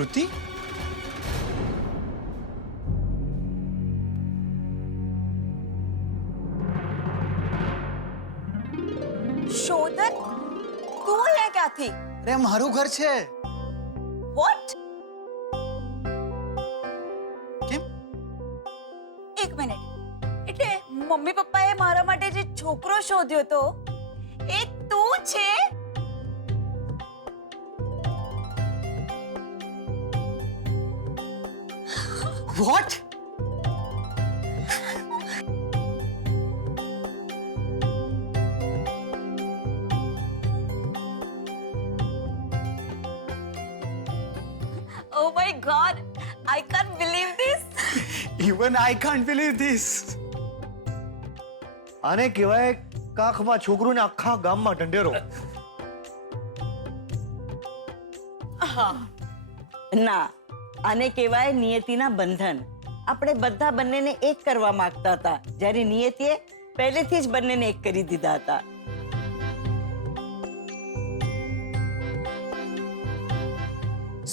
શ્રુતિ? શોધન, તું અહીંયા ક્યાંથી? અરે મારું ઘર છે. વોટ? કેમ? એક મિનિટ. એટલે મમ્મી પપ્પાએ મારા માટે જે છોકરો શોધ્યો તો એ તું છે? Vote? Oh my God! I can't believe this. Even I can't believe this. આને કહેવાય કાખમાં છોકરું ને આખા ગામમાં ઢંઢેરો. ના, આને કહેવાય નિયતિના બંધન. આપણે બધા બંનેને એક કરવા માંગતા હતા, જ્યારે નિયતિએ પહેલેથી જ બંનેને એક કરી દીધા હતા.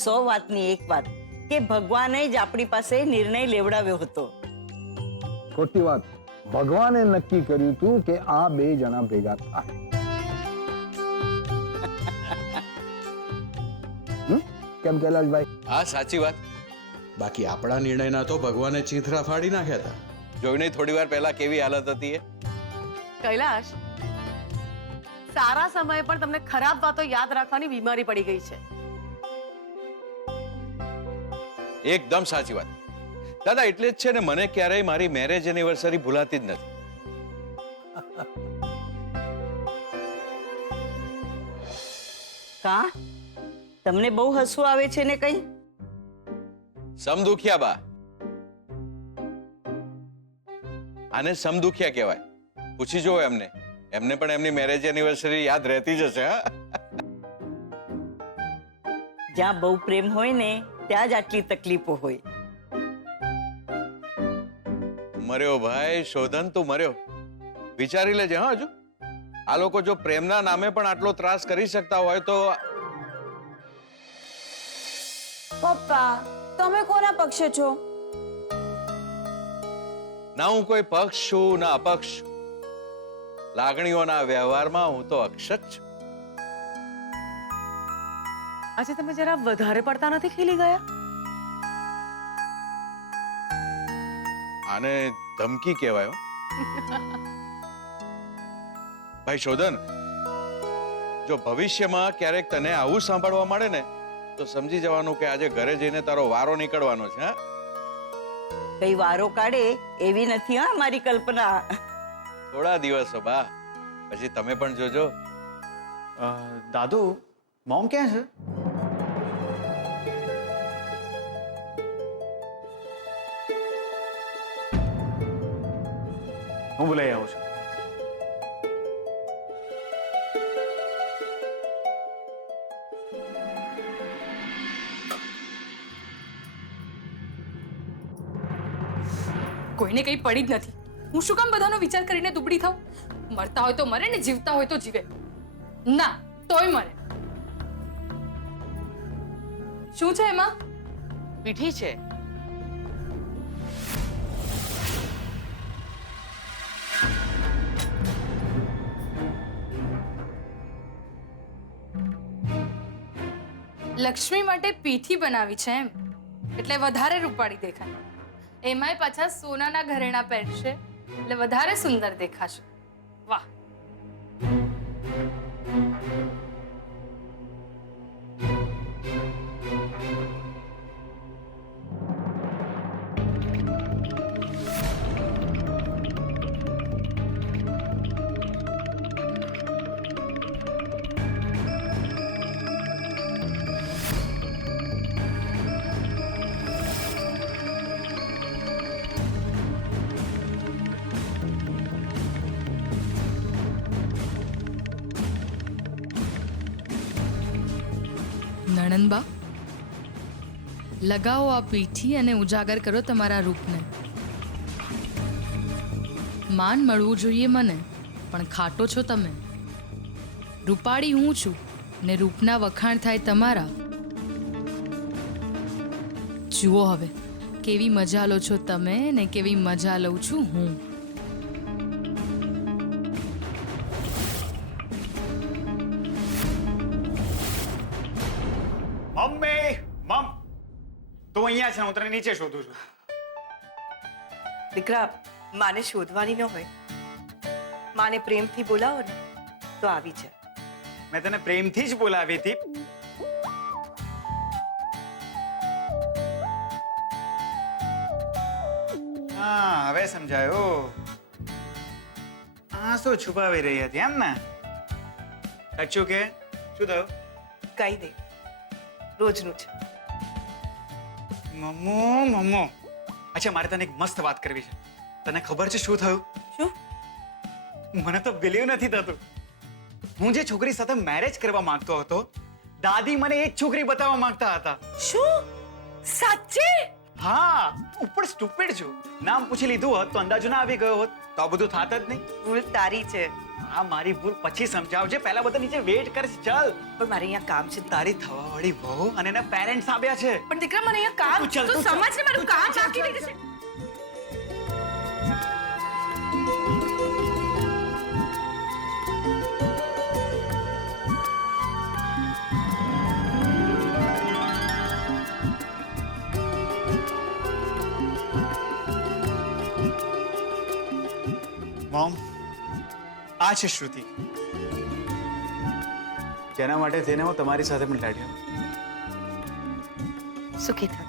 સો વાતની એક વાત કે ભગવાને જ આપણી પાસે નિર્ણય લેવડાવ્યો હતો. ખોટી વાત. ભગવાને નક્કી કર્યું હતું કે આ બે જણા ભેગા થાય. કેમ કૈલાશભાઈ? હા, સાચી વાત. બાકી આપણા નિર્ણયના તો ભગવાને ચીંથરા ફાડી નાખ્યા હતા. જોઈને થોડી વાર પહેલા કેવી હાલત હતી એ. કૈલાશ, સારા સમયે પણ તમને ખરાબ વાતો યાદ રાખવાની બીમારી પડી ગઈ છે. એકદમ સાચી વાત. દાદા, એટલે જ છે ને મને ક્યારેય મારી મેરેજ એનિવર્સરી ભૂલાતી જ નથી. કા તમને બહુ હસવું આવે છે ને? કઈ સમદુખિયા બા, આને સમદુખિયા કહેવાય. પૂછી જુઓ એમને પણ એમની મેરેજ એનિવર્સરી યાદ રહેતી જ હશે. હા, જ્યાં બહુ પ્રેમ હોય ને ત્યાં જ આટલી તકલીફો હોય. મર્યો ભાઈ શોધન, તું મર્યો. વિચારી લેજે. હા, હજુ આ લોકો જો પ્રેમના નામે પણ આટલો ત્રાસ કરી શકતા હોય તો. પપ્પા, તમે કોના પક્ષે છો? ના હું કોઈ પક્ષ છું ના અપક્ષ. લાગણીઓના વ્યવહારમાં હું તો અક્ષત છું. આજે તમે જરા વધારે પડતા નથી ખીલી ગયા? આને ધમકી કહેવાય. ભાઈ શોધન, જો ભવિષ્યમાં ક્યારેક તને આવું સાંભળવા મળે ને તો સમજી જવાનું કે આજે ઘરે જઈને તારો વારો નીકળવાનો છે. હા, કઈ વારો કાઢે એવી નથી હા મારી કલ્પના. થોડા દિવસો બા, પછી તમે પણ જોજો. દાદુ, મોમ ક્યાં છે? હું બોલાઈ આવું છું. કોઈને કંઈ પડી જ નથી. હું શું કામ બધાનો વિચાર કરીને દુબળી થાઉં? મરતા હોય તો મરે ને જીવતા હોય તો જીવે. ના, તોય મરે. શું છે એમાં? પીઠી છે. લક્ષ્મી માટે પીઠી બનાવી છે એમ? એટલે વધારે રૂપાળી દેખાય. એમાંય પાછા સોનાના ઘરેણા પહેરશે એટલે વધારે સુંદર દેખાશે. વાહ! નણંદબા, લગાવો આ પીઠી અને ઉજાગર કરો તમારા રૂપને. માન મળવું જોઈએ મને, પણ ખાટો છો તમે. રૂપાળી હું છું ને રૂપના વખાણ થાય તમારા. જુઓ હવે કેવી મજા લો છો તમે ને કેવી મજા લઉં છું હું. મમ્મી મમ તું અહીંયા છે, હું તને નીચે શોધું છું. દીકરા, માને શોધવાની ન હોય, માને પ્રેમથી બોલાવો ને તો આવી છે. મેં તને પ્રેમથી જ બોલાવી હતી. હા, હવે સમજાયું. આ શું છુપાવી રહી હતી એમ ને? સાચું કે શું થયું? કઈ નહીં, રોજનું છે. મમ્મો અચ્છા, મારે તને એક મસ્ત વાત કરવી છે. તને ખબર છે શું થયું? શું? મને તો બિલીવ નથી થતું. હું જે છોકરી સાથે મેરેજ કરવા માંગતો હતો, દાદી મને એ જ છોકરી બતાવવા માંગતા હતા. શું? સાચે? હા, હું પણ સ્ટુપિડ છું. નામ પૂછી લીધું હોત તો અંદાજો ના આવી ગયો હોત તો આ બધું થાત જ નહીં. ભૂલ તારી છે. હા, મારી ભૂલ પછી સમજાવજે. પહેલા બધા નીચે વેઇટ કરશે. ચાલ. પણ મારે અહીંયા કામ છે. તારી થવાવાળી વહુ અને એના પેરેન્ટ્સ આવ્યા છે. પણ દીકરા મને અહીંયા કામ તું ચાલ, તું તું ચાલ. સમજ ને મારું કામ બાકી રહી જશે. મોમ, આ છે શ્રુતિ, જેના માટે તેને હું તમારી સાથે પણ લાડ્યો. સુખી થા.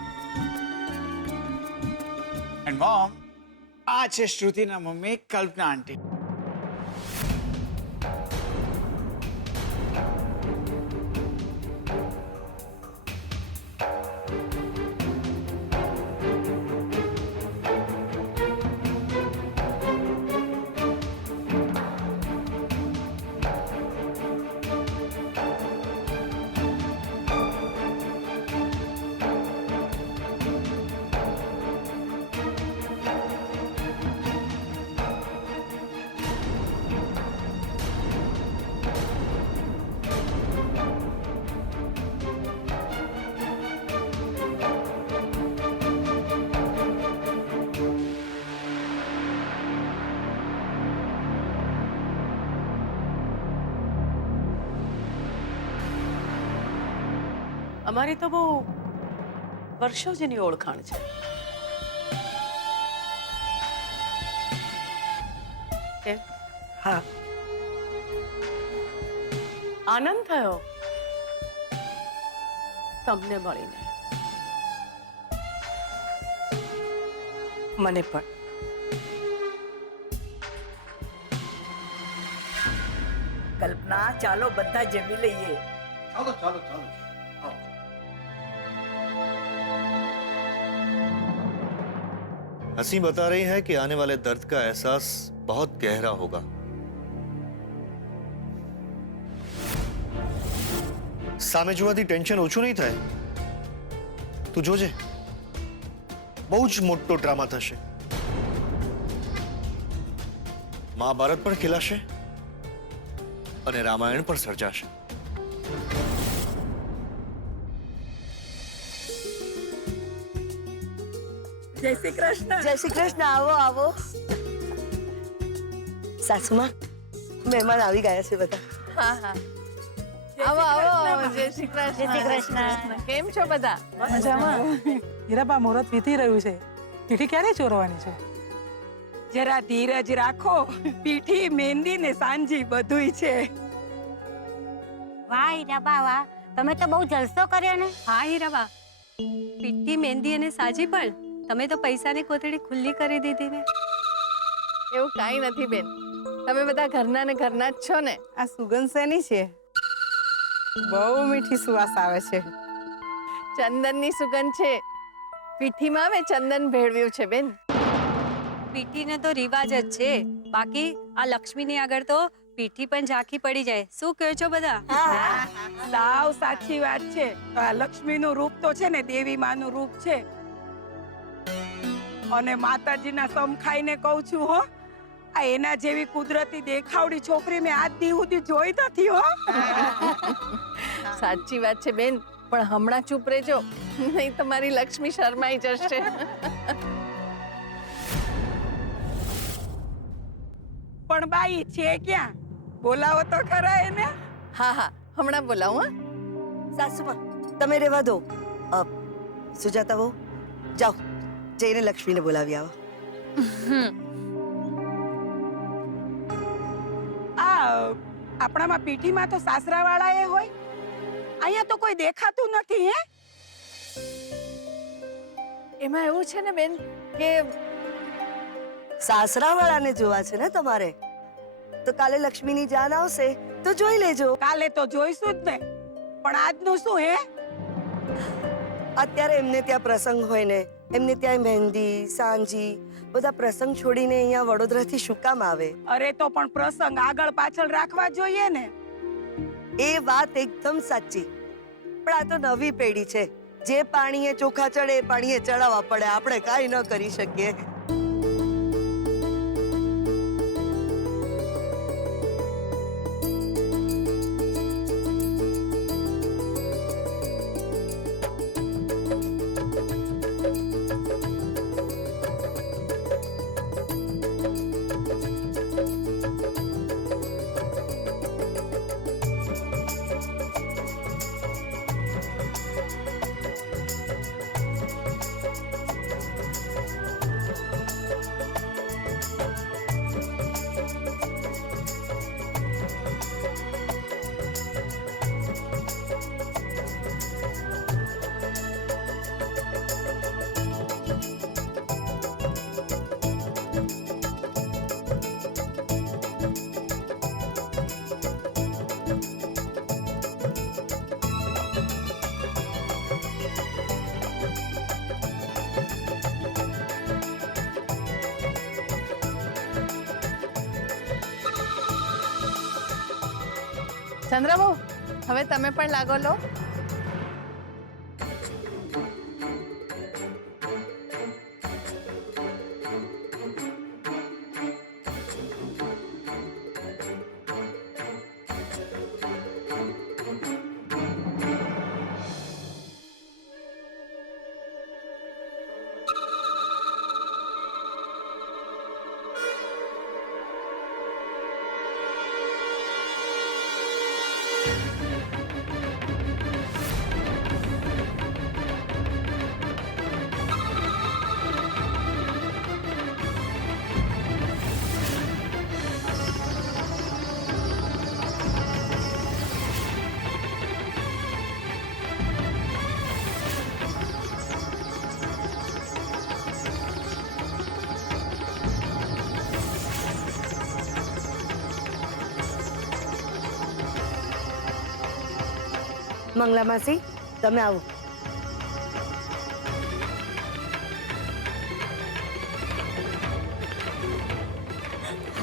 એન્ડ મોમ, આ છે શ્રુતિના મમ્મી કલ્પના આંટી. અમારી તો બહુ વર્ષો જેની ઓળખાણ છે. કેમ? હા, આનંદ થયો તમને મળીને. મને પણ. કલ્પના, ચાલો બધા જમી લઈએ. ચાલો ચાલો ચાલો. हंसी बता रही है कि आने वाले दर्द का एहसास बहुत गहरा होगा. सामे જોવાથી ટેન્શન ઓછું નહીં થાય. તું જોજે, બહુ જ મોટો ડ્રામા થશે. મહાભારત પણ ખીલાશે અને રામાયણ પણ સર્જાશે. જય શ્રી કૃષ્ણ. જય શ્રી કૃષ્ણ. આવો આવો. સાસુમાં, મહેમાન આવી ગયા છે બધા. હા હા, આવો આવો. જય શ્રી કૃષ્ણ. જય શ્રી કૃષ્ણ. કેમ છો બધા? મજામાં. હીરાબા, મુહૂર્ત વીતી રહ્યું છે. પીઠી ક્યારે ચોરવાની છે? જરા ધીરજ રાખો. પીઠી, મહેંદી ને સાંજી બધુંય છે. વાહ હીરાબા વાહ, તમે તો બહુ જલસો કર્યો ને. હા હીરાબા, પીઠી, મહેંદી અને સાજી પણ તમે તો પૈસાની કોથળી ખુલ્લી કરી દીધી ને. એવું કાંઈ નથી બેન, તમે બધા ઘરના ને ઘરના જ છો ને. આ સુગંધ શેની છે? બહુ મીઠી સુવાસ આવે છે. ચંદનની સુગંધ છે. પીઠીમાં મેં ચંદન ભેળવ્યું છે બેન. પીઠીને તો રિવાજ જ છે, બાકી આ લક્ષ્મીની આગળ તો પીઠી પણ ઝાંખી પડી જાય. શું કહો છો બધા? સાવ સાચી વાત છે. આ લક્ષ્મીનું રૂપ તો છે ને દેવી માનું રૂપ છે. અને માતાજીના સમ ખાઈને કહું છું હો, આ એના જેવી કુદરતી દેખાવડી છોકરી મેં આજ દી સુધી જોઈ નથી હો. સાચી વાત છે બેન, પણ હમણાં ચૂપ રહેજો, નહીં તમારી લક્ષ્મી શરમાઈ જશે. પણ બાઈ છે ક્યાં? બોલાવો તો ખરા એને. હા હા, હમણાં બોલાવું. સાસુમાં તમે રહેવા દો. સુજાતા બહુ જાઓ, જઈને લક્ષ્મીને બોલાવી આવો. આ આપણામાં પીઠીમાં તો સાસરા વાળા એ હોય, અહીંયા તો કોઈ દેખાતું નથી. હે, એમાં એવું છે ને બેન કે સાસરા વાળાને જોવા છે ને તમારે, તો કાલે લક્ષ્મીની જાન આવશે તો જોઈ લેજો. કાલે તો જોઈશું જ ને, પણ આજનું શું? હે, અત્યારે એમને ત્યાં પ્રસંગ હોય ને, એમને ત્યાં મહેંદી સાંજી બધા પ્રસંગ છોડીને અહીંયા વડોદરાથી શું કામ આવે? અરે તો પણ પ્રસંગ આગળ પાછળ રાખવા જોઈએ ને. એ વાત એકદમ સાચી, પણ આ તો નવી પેઢી છે, જે પાણીએ ચોખા ચડે એ પાણીએ ચડાવવા પડે, આપણે કાંઈ ન કરી શકીએ. ચંદ્રબહુ, હવે તમે પણ લાગો લો. મંગલા માસી, તમે આવો.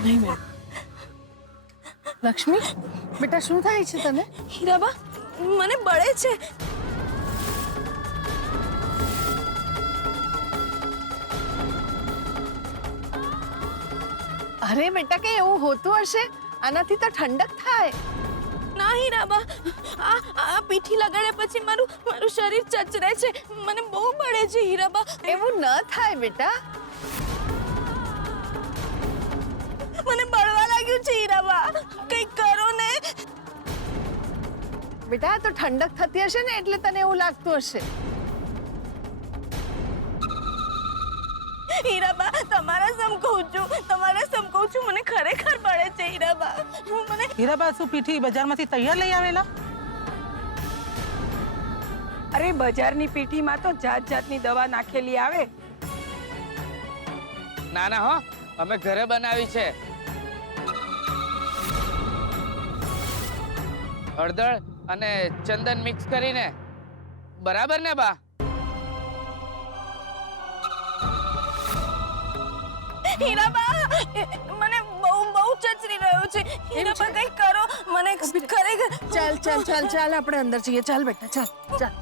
નહીં મેં. લક્ષ્મી બેટા, શું થાય છે તને? હીરાબા, મને બળે છે. અરે બેટા, કે એવું હોતું હશે, આનાથી તો ઠંડક થાય. ના હીરાબા, આ પીઠી લગાડ્યા પછી મારું શરીર ચચરે છે, મને બહુ બળે છે હીરાબા. એવું ન થાય બેટા. મને બળવા લાગ્યું છે હીરાબા, કંઈક કરો ને. બેટા, આ તો ઠંડક થતી હશે ને એટલે તને એવું લાગતું હશે. હીરાબા, તમારા સમ કહું છું, મને ખરેખર બળે છે હીરાબા. હીરાબા, શું પીઠી બજારમાંથી તૈયાર લઈ આવેલા? અરે બજારની પીઠીમાં તો જાત જાતની દવા નાખેલી આવે. ના ના, હો, અમે ઘરે બનાવી છે. હળદર અને ચંદન મિક્સ કરીને. બરાબર ને બા? હીરાબા, મને બહુ ચચરી રહ્યો છે હીરાબા, કંઈક કરો. મને ખરેખર. ચાલ આપણે અંદર જઈએ. ચાલ બેટા, ચાલ.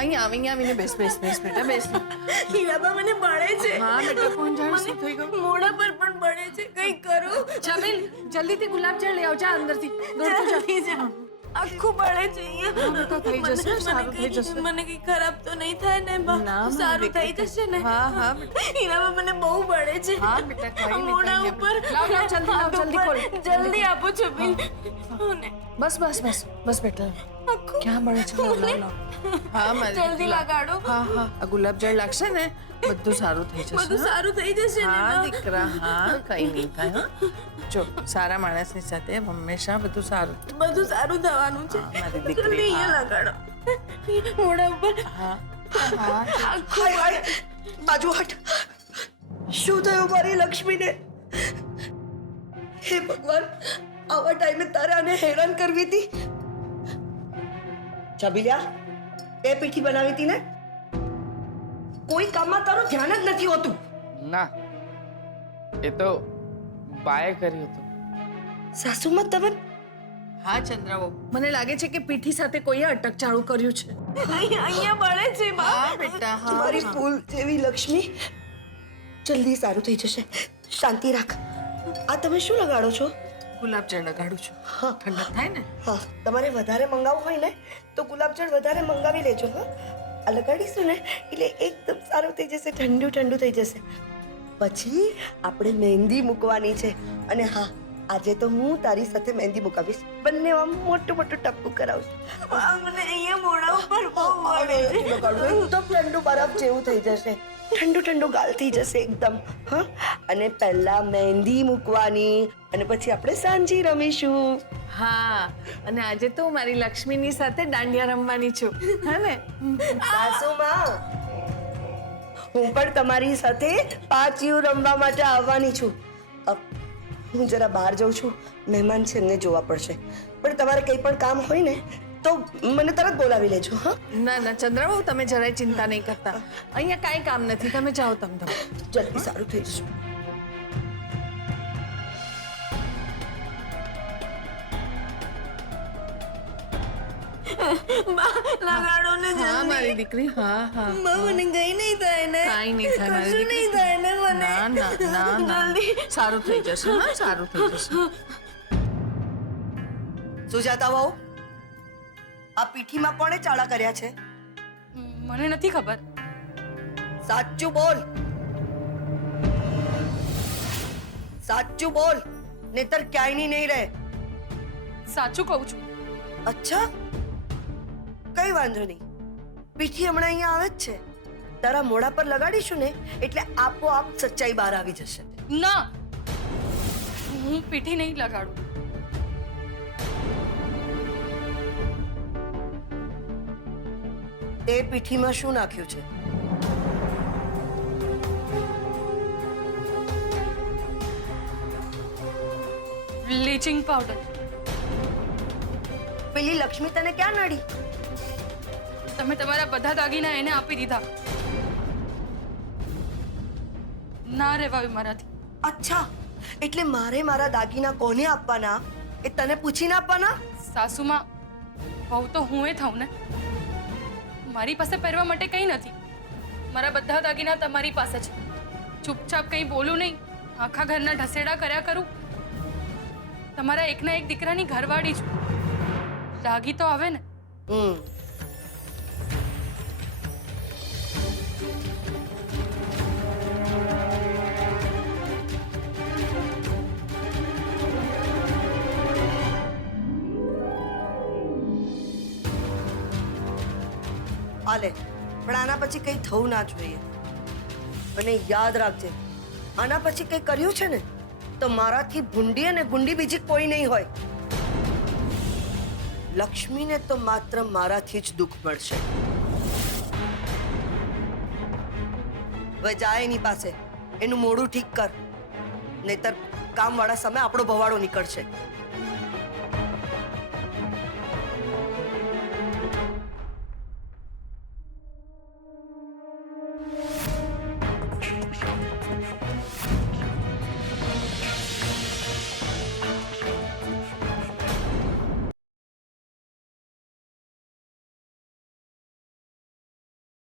અહીંયા આવીને બેસ બેટા બેસ. હીરાબા મને બળે છે. હા બેટા, કોણ જાણે શું થઈ ગયું? મોઢા પર પણ બળે છે. કંઈ કરો. જમીલ, જલ્દીથી ગુલાબજળ લઈ આવજા અંદરથી. દોડતું જા. આખું બળે છે અહીંયા. બેટા થઈ જશે, સારું થઈ જશે. મને કઈ ખરાબ તો નહીં થાય ને બા? ના, સારું થઈ જશે ને? હા. હીરાબા મને બહુ બળે છે. હા બેટા, કઈ નહીં, મોઢા કઈ નહીં. ઉપર લાવ, જલ્દી લાવ, જલ્દી ખોલ. જલ્દી આપો છો બિલ. બસ બેટા. ક્યાં મળે છે? લાવ. હા મારી જલ્દી લગાડો. હા આ ગુલાબજળ લાગશે ને બધું સારું થઈ જશે. બધું સારું થઈ જશે ને હા બા? દીકરા, હા કઈ નહીં થાય. જો સારા માણસની સાથે હંમેશા બધું સારું. બધું સારું થવાનું છે. હા, મારી દીકરી, જલ્દી અહીંયા લગાડો. મોઢા ઉપર હા આખું બળે. બાજુ હટ. શું થયું મારી લક્ષ્મીને? હે ભગવાન, આવા ટાઈમે તારે આને હેરાન કરવી હતી. છબીલિયા, તે પીઠી બનાવી હતી ને? કોઈ કામમાં તારું ધ્યાન જ નથી હોતું. ના, એ તો બાએ કર્યું હતું. સાસુમાં તમે હા ચંદ્રાબાબુ, મને લાગે છે કે પીઠી સાથે કોઈએ અટકચાળું કર્યું છે. અહીંયા બળે છે બા. હા બેટા, હા. મારી ફૂલ જેવી લક્ષ્મી, જલ્દી સારું થઈ જશે. શાંતિ રાખ. આ તમે શું લગાડો છો? ગુલાબજળ લગાડું છું. ઠંડક થાય ને? હા, તમારે વધારે મંગાવવું હોય ને તો ગુલાબજળ વધારે મંગાવી લેજો. હા, આ લગાડીશું ને એટલે એકદમ સારું થઈ જશે, ઠંડુ ઠંડુ થઈ જશે. પછી આપણે મહેંદી મૂકવાની છે. અને હા, આજે તો હું તારી સાથે મહેંદી મુકાવીશ. બંને આમ મોટું મોટું ટપકું કરાવશું. મને અહીંયા મોઢા ઉપર બહુ બળે છે. એકદમ ઠંડુ બરફ જેવું થઈ જશે. ઠંડુ ઠંડુ ગાલ થઈ જશે એકદમ. હા, અને પહેલા મહેંદી મૂકવાની અને પછી આપણે સાંજી રમીશું. હા, અને આજે તો મારી લક્ષ્મીની સાથે દાંડિયા રમવાની છું. હા ને? સાસુમાં, હું પણ તમારી સાથે પાચિયું રમવા માટે આવવાની છું. હું જરા બહાર જાઉં છું, મહેમાન છે, એમને જોવા પડશે. પણ તમારે કંઈ પણ કામ હોય ને તો મને તરત બોલાવી લેજો. હા, ના ચંદ્રાબાબુ, તમે જરાય ચિંતા નહીં કરતા. અહીંયા કાંઈ કામ નથી, તમે જાઓ. જલ્દી સારું થઈ જશે. લગાડો ને હા જલ્દી. મારી દીકરી, હા. બા, મને કઈ નહીં થાય ને? કાંઈ નહીં થાય મારી કશું દીકરી. નહીં થાય ને મને? ના. જલ્દી. સારું થઈ જશે. હા, સારું થઈ જશે. સુજાતા વહુ, આ પીઠીમાં કોણે ચાળા કર્યા છે? મને નથી ખબર. સાચું બોલ. સાચું બોલ, નહીતર ક્યાંય નહીં રહે. સાચું કહું છું. અચ્છા, કઈ વાંધો નહીં. પીઠી હમણાં અહીંયા આવે જ છે. તારા મોઢા પર લગાડીશું ને એટલે આપોઆપ સચ્ચાઈ બહાર આવી જશે. ના, હું પીઠી નહીં લગાડું. તે પીઠીમાં શું નાખ્યું છે? Bleaching powder. પેલી લક્ષ્મી તને ક્યાં નડી? તમે તમારા બધા દાગીના એને આપી દીધા. ના રહેવાયું મારાથી. અચ્છા, એટલે મારે મારા દાગીના કોને આપવાના એ તને પૂછીને આપવાના? સાસુમાં, બહુ તો હું એ થઉં ને. મારી પાસે પહેરવા માટે કંઈ નથી. મારા બધા દાગીના તમારી પાસે છે. ચૂપચાપ કંઈ બોલું નહીં, આખા ઘરના ઢસેડા કર્યા કરું. તમારા એકના એક દીકરાની ઘરવાળી છું. દાગી તો આવે ને. હાલે, પણ આના પછી કંઈ થવું ના જોઈએ. અને યાદ રાખજે, આના પછી કંઈ કર્યું છે ને તો મારાથી ભૂંડી અને ગુંડી બીજી કોઈ નહીં હોય. લક્ષ્મીને તો માત્ર મારાથી જ દુઃખ મળશે. હવે જાય એની પાસે, એનું મોઢું ઠીક કર, નહીતર કામવાળા સામે આપણો ભવાડો નીકળશે.